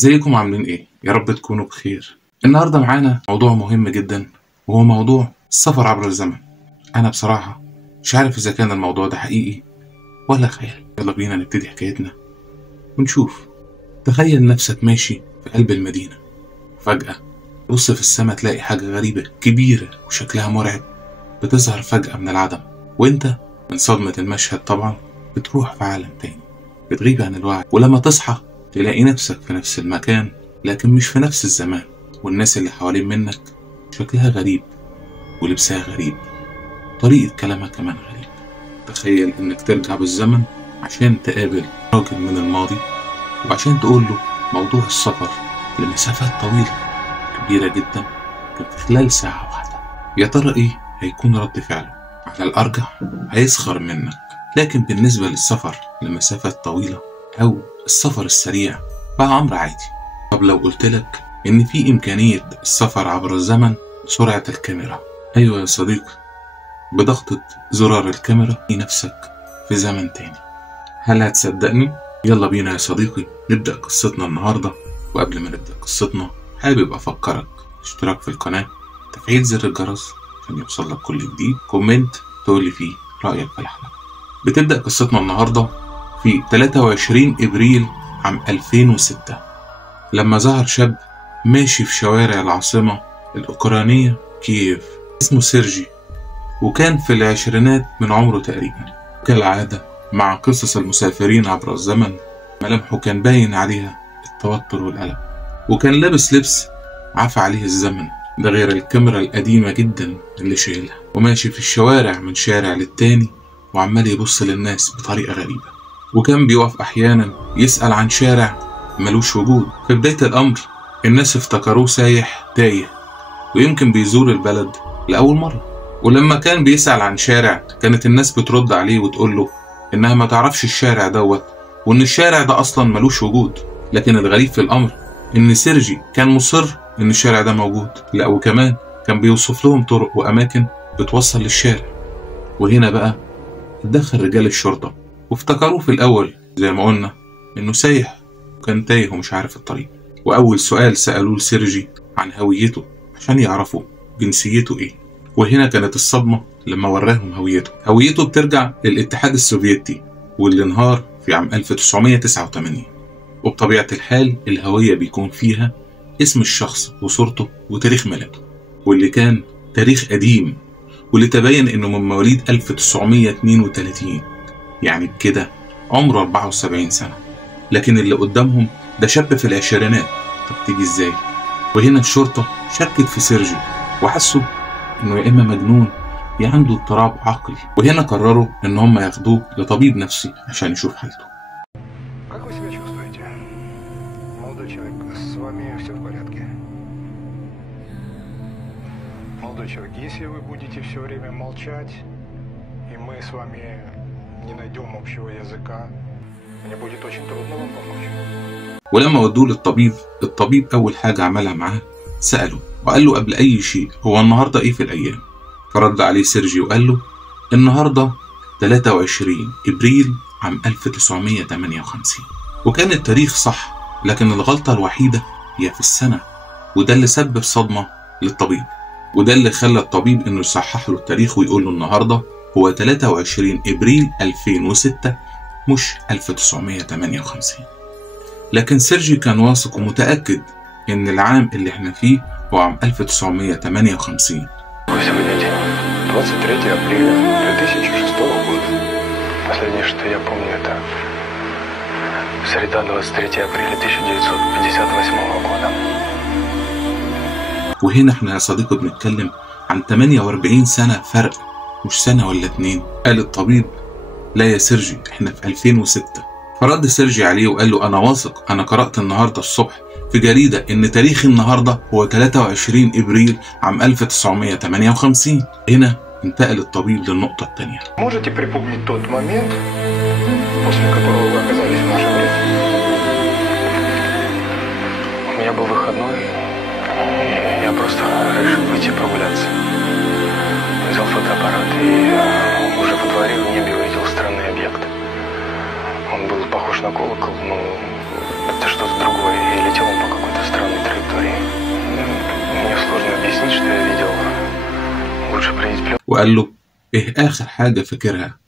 ازيكم عاملين ايه؟ يا رب تكونوا بخير. النهارده معانا موضوع مهم جدا، وهو موضوع السفر عبر الزمن. انا بصراحة مش عارف اذا كان الموضوع ده حقيقي ولا خيال. يلا بينا نبتدي حكايتنا ونشوف. تخيل نفسك ماشي في قلب المدينة، فجأة بص في السماء تلاقي حاجة غريبة كبيرة وشكلها مرعب بتظهر فجأة من العدم، وانت من صدمة المشهد طبعا بتروح في عالم تاني، بتغيب عن الوعي. ولما تصحى تلاقي نفسك في نفس المكان لكن مش في نفس الزمان، والناس اللي حوالين منك شكلها غريب ولبسها غريب، طريقة كلامها كمان غريب. تخيل انك ترجع بالزمن عشان تقابل راجل من الماضي وعشان تقول له موضوع السفر لمسافات طويلة كبيرة جدا كان في خلال ساعة واحدة. يا ترى ايه هيكون رد فعله؟ على الأرجح هيسخر منك، لكن بالنسبة للسفر لمسافات طويلة أو السفر السريع بقى أمر عادي. طب لو قلتلك إن في إمكانية السفر عبر الزمن بسرعة الكاميرا؟ أيوة يا صديقي، بضغطة زرار الكاميرا في نفسك في زمن تاني. هل هتصدقني؟ يلا بينا يا صديقي نبدأ قصتنا النهاردة. وقبل ما نبدأ قصتنا حابب أفكرك اشتراك في القناة، تفعيل زر الجرس عشان يوصل لك كل جديد، كومنت تقولي فيه رأيك في الحلقة. بتبدأ قصتنا النهاردة في 23 إبريل عام 2006 لما ظهر شاب ماشي في شوارع العاصمة الأوكرانية كييف اسمه سيرجي، وكان في العشرينات من عمره تقريبا. كالعادة مع قصص المسافرين عبر الزمن ملامحه كان باين عليها التوتر والقلق، وكان لابس لبس عفى عليه الزمن، ده غير الكاميرا القديمة جدا اللي شايلها، وماشي في الشوارع من شارع للتاني وعمال يبص للناس بطريقة غريبة. وكان بيقف أحيانا يسأل عن شارع ملوش وجود. في بداية الأمر الناس افتكروه سايح تايه ويمكن بيزور البلد لأول مرة، ولما كان بيسأل عن شارع كانت الناس بترد عليه وتقول له إنها ما تعرفش الشارع دوت، وإن الشارع ده أصلا ملوش وجود. لكن الغريب في الأمر إن سيرجي كان مصر إن الشارع ده موجود، لا وكمان كان بيوصف لهم طرق وأماكن بتوصل للشارع. وهنا بقى اتدخل رجال الشرطة وافتكروه في الأول زي ما قلنا إنه سايح وكان تايه ومش عارف الطريق. وأول سؤال سألوه لسيرجي عن هويته عشان يعرفوا جنسيته إيه، وهنا كانت الصدمة لما وراهم هويته بترجع للاتحاد السوفيتي واللي انهار في عام 1989. وبطبيعة الحال الهوية بيكون فيها اسم الشخص وصورته وتاريخ ميلاده، واللي كان تاريخ قديم، واللي تبين انه من مواليد 1932، يعني بكده عمره 74 سنة. لكن اللي قدامهم ده شاب في العشرينات، طب تيجي ازاي؟ وهنا الشرطة شكت في سيرجي وحسوا انه يا اما مجنون يا عنده اضطراب عقلي، وهنا قرروا ان هم ياخدوه لطبيب نفسي عشان يشوف حالته. Как вы себя чувствуете? Молодой человек, с вами все в порядке? Молодой человек, если вы будете все время молчать, и мы с вами не найдем общего языка, мне будет очень трудно вам помочь. ولما ودوه للطبيب، الطبيب أول حاجة عملها معاه سأله وقال له قبل أي شيء هو النهاردة إيه في الأيام؟ فرد عليه سيرجي وقال له النهاردة 23 إبريل عام 1958. وكان التاريخ صح، لكن الغلطة الوحيدة هي في السنة، وده اللي سبب صدمة للطبيب، وده اللي خلى الطبيب إنه يصحح له التاريخ ويقول له النهاردة هو 23 إبريل 2006 مش 1958. لكن سيرجي كان واثق ومتأكد إن العام اللي احنا فيه هو عام 1958. Сегодня день 23 апреля 2006 года. Последнее, что я помню, это среда 23 апреля 1958 года. وهنا احنا يا صديقي بنتكلم عن 48 سنة فرق، مش سنة ولا اتنين. قال الطبيب لا يا سيرجي احنا في 2006. فرد سيرجي عليه وقال له انا واثق، انا قرأت النهاردة الصبح في جريدة ان تاريخ النهاردة هو 23 ابريل عام 1958. هنا انتقل الطبيب للنقطة التانية. Можете припомнить тот момент, после которого вы оказались в нашем лесу? У меня был выходной, и я просто решил выйти прогуляться. Взял фотоаппарат и уже во дворе в небе увидел странный объект. Он был похож на колокол, но это что-то другое, и летел он وقال له إيه آخر حاجة فاكرها؟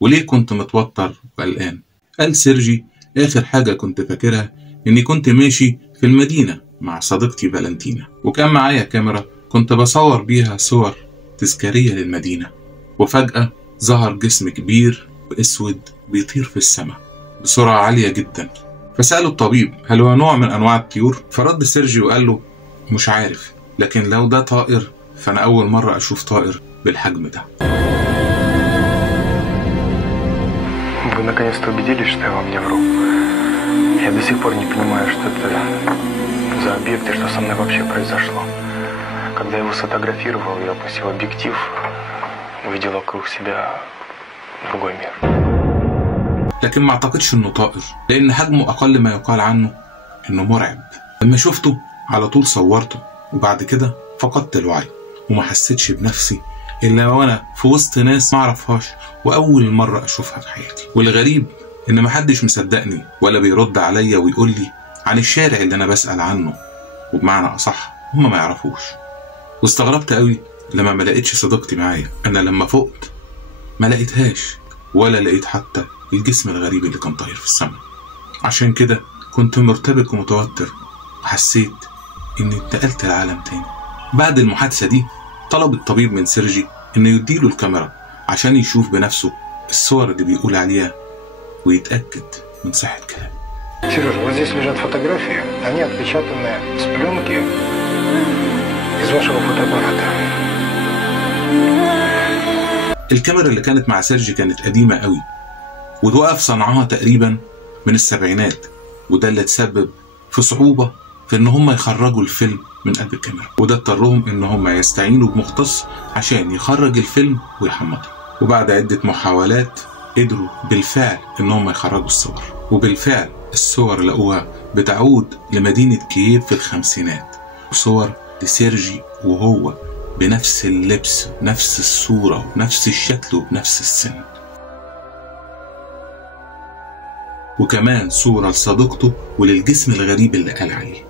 وليه كنت متوتر وقلقان؟ قال سيرجي آخر حاجة كنت فاكرها إني كنت ماشي في المدينة مع صديقتي فالنتينا، وكان معايا كاميرا كنت بصور بيها صور تذكارية للمدينة، وفجأة ظهر جسم كبير وأسود بيطير في السماء بسرعة عالية جدا. فسأله الطبيب هل هو نوع من أنواع الطيور؟ فرد سيرجي وقال له مش عارف، لكن لو ده طائر فأنا أول مرة أشوف طائر بالحجم ده. Вы наконец-то убедились, что я вам не вру. Я до сих пор не понимаю, что это за объект и что со мной вообще произошло. Когда я его сфотографировал, я опустил объектив, увидел вокруг себя другой мир. لكن ما اعتقدش انه طائر، لان حجمه اقل ما يقال عنه انه مرعب. لما شفته على طول صورته، وبعد كده فقدت الوعي وما حسيتش بنفسي الا وانا في وسط ناس ما اعرفهاش واول مره اشوفها في حياتي. والغريب ان محدش مصدقني ولا بيرد عليا ويقول لي عن الشارع اللي انا بسأل عنه، وبمعنى اصح هم ما يعرفوش. واستغربت قوي لما ما لقيتش صديقتي معايا. انا لما فقت ما لقيتهاش ولا لقيت حتى الجسم الغريب اللي كان طاير في السماء. عشان كده كنت مرتبك ومتوتر وحسيت اني انتقلت لعالم تاني. بعد المحادثة دي طلب الطبيب من سيرجي انه يديله الكاميرا عشان يشوف بنفسه الصور اللي بيقول عليها ويتأكد من صحة كلامه. Сережа, вот здесь лежат фотографии. Они отпечатаны с пленки из вашего фотоаппарата. الكاميرا اللي كانت مع سيرجي كانت قديمة قوي، وتوقف صنعها تقريبا من السبعينات، وده اللي تسبب في صعوبة في ان هم يخرجوا الفيلم من قلب الكاميرا، وده اضطرهم ان هم يستعينوا بمختص عشان يخرج الفيلم ويحمضه. وبعد عدة محاولات قدروا بالفعل ان هم يخرجوا الصور، وبالفعل الصور لقوها بتعود لمدينة كييف في الخمسينات، وصور لسيرجي وهو بنفس اللبس نفس الصورة ونفس الشكل وبنفس السن، وكمان صورة لصديقته وللجسم الغريب اللي قال عليه.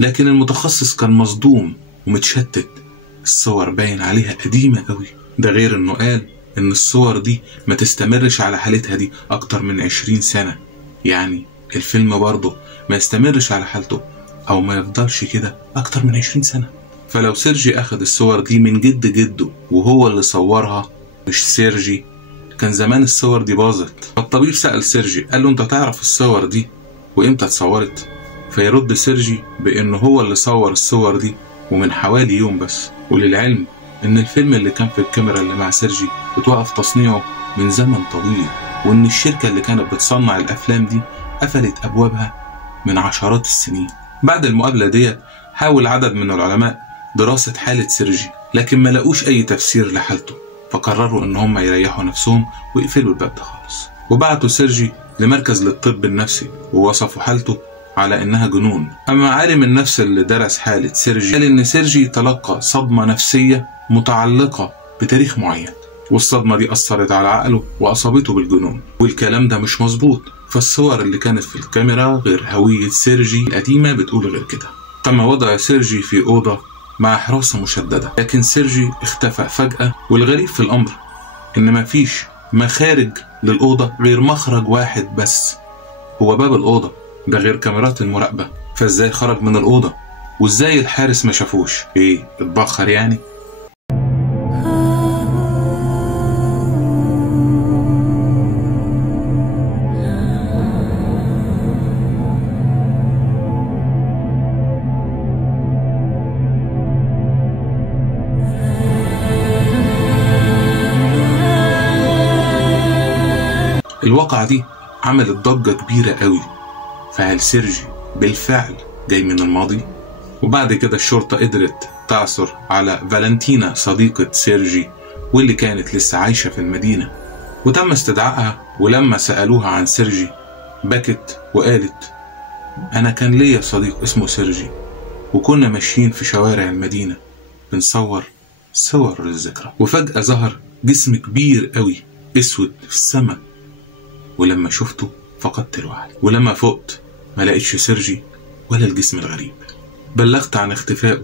لكن المتخصص كان مصدوم ومتشتت، الصور باين عليها قديمة قوي. ده غير انه قال ان الصور دي ما تستمرش على حالتها دي اكتر من 20 سنة، يعني الفيلم برضه ما يستمرش على حالته او ما يفضلش كده اكتر من 20 سنة. فلو سيرجي اخد الصور دي من جد جده وهو اللي صورها مش سيرجي، كان زمان الصور دي باظت. فالطبيب سأل سيرجي قال له انت تعرف الصور دي وامتى اتصورت؟ فيرد سيرجي بانه هو اللي صور الصور دي ومن حوالي يوم بس. وللعلم ان الفيلم اللي كان في الكاميرا اللي مع سيرجي اتوقف تصنيعه من زمن طويل، وان الشركة اللي كانت بتصنع الافلام دي قفلت ابوابها من عشرات السنين. بعد المقابلة ديت حاول عدد من العلماء دراسة حالة سيرجي، لكن ما لقوش اي تفسير لحالته، فقرروا ان هم يريحوا نفسهم ويقفلوا الباب ده خالص. وبعتوا سيرجي لمركز للطب النفسي ووصفوا حالته على انها جنون. اما عالم النفس اللي درس حالة سيرجي قال ان سيرجي تلقى صدمة نفسية متعلقة بتاريخ معين، والصدمة دي اثرت على عقله واصابته بالجنون. والكلام ده مش مظبوط، فالصور اللي كانت في الكاميرا غير هوية سيرجي القديمة بتقول غير كده. تم وضع سيرجي في أوضة مع حراسة مشددة، لكن سيرجي اختفى فجأة. والغريب في الأمر إن مفيش مخارج للأوضة غير مخرج واحد بس، هو باب الأوضة، ده غير كاميرات المراقبة. فإزاي خرج من الأوضة؟ وإزاي الحارس ما شافوش؟ إيه اتبخر يعني؟ الواقعة دي عملت ضجة كبيرة قوي، فهل سيرجي بالفعل جاي من الماضي؟ وبعد كده الشرطة قدرت تعثر على فالنتينا صديقة سيرجي واللي كانت لسه عايشة في المدينة، وتم استدعائها. ولما سألوها عن سيرجي بكت وقالت أنا كان ليا صديق اسمه سيرجي، وكنا ماشيين في شوارع المدينة بنصور صور للذكرى، وفجأة ظهر جسم كبير قوي اسود في السماء، ولما شفته فقدت الوعي. ولما فقت ما لقيتش سيرجي ولا الجسم الغريب. بلغت عن اختفائه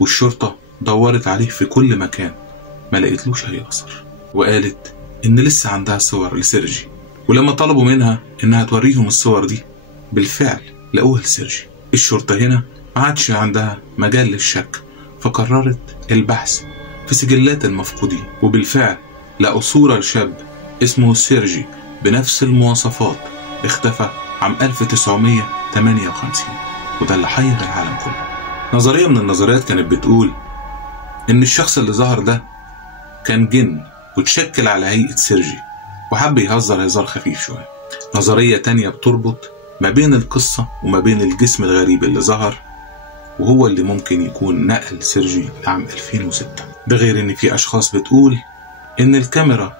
والشرطة دورت عليه في كل مكان، ما لقيتلوش أي أثر، وقالت إن لسه عندها صور لسيرجي، ولما طلبوا منها إنها توريهم الصور دي بالفعل لقوها لسيرجي. الشرطة هنا ما عادش عندها مجال للشك، فقررت البحث في سجلات المفقودين، وبالفعل لقوا صورة لشاب اسمه سيرجي بنفس المواصفات اختفى عام 1958، وده اللي حير العالم كله. نظرية من النظريات كانت بتقول إن الشخص اللي ظهر ده كان جن وتشكل على هيئة سيرجي وحب يهزر هزار خفيف شوية. نظرية تانية بتربط ما بين القصة وما بين الجسم الغريب اللي ظهر، وهو اللي ممكن يكون نقل سيرجي لعام 2006. ده غير إن في أشخاص بتقول إن الكاميرا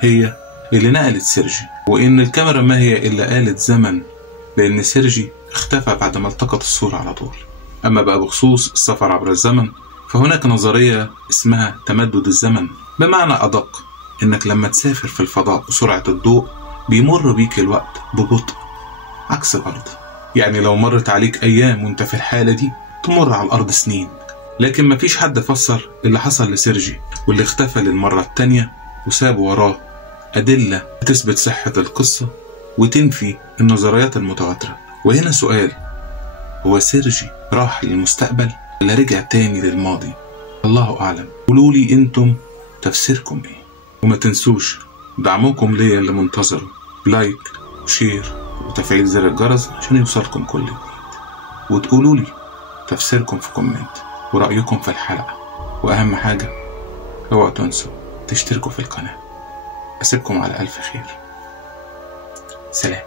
هي اللي نقلت سيرجي، وإن الكاميرا ما هي إلا آلة زمن، لأن سيرجي اختفى بعد ما التقط الصورة على طول. أما بقى بخصوص السفر عبر الزمن، فهناك نظرية اسمها تمدد الزمن، بمعنى أدق إنك لما تسافر في الفضاء بسرعة الضوء بيمر بيك الوقت ببطء عكس الأرض. يعني لو مرت عليك أيام وانت في الحالة دي تمر على الأرض سنين. لكن مفيش حد فسر اللي حصل لسيرجي واللي اختفى للمرة التانية وساب وراه أدلة تثبت صحة القصة وتنفي النظريات المتواترة. وهنا سؤال، هو سيرجي راح للمستقبل ولا رجع تاني للماضي؟ الله أعلم. قولولي انتم تفسيركم ايه، وما تنسوش دعمكم ليا اللي منتظره لايك وشير وتفعيل زر الجرس عشان يوصلكم كل جديد، وتقولولي تفسيركم في كومنت ورأيكم في الحلقة، وأهم حاجة اوعوا تنسوا تشتركوا في القناة. أسيبكم على ألف خير. سلام.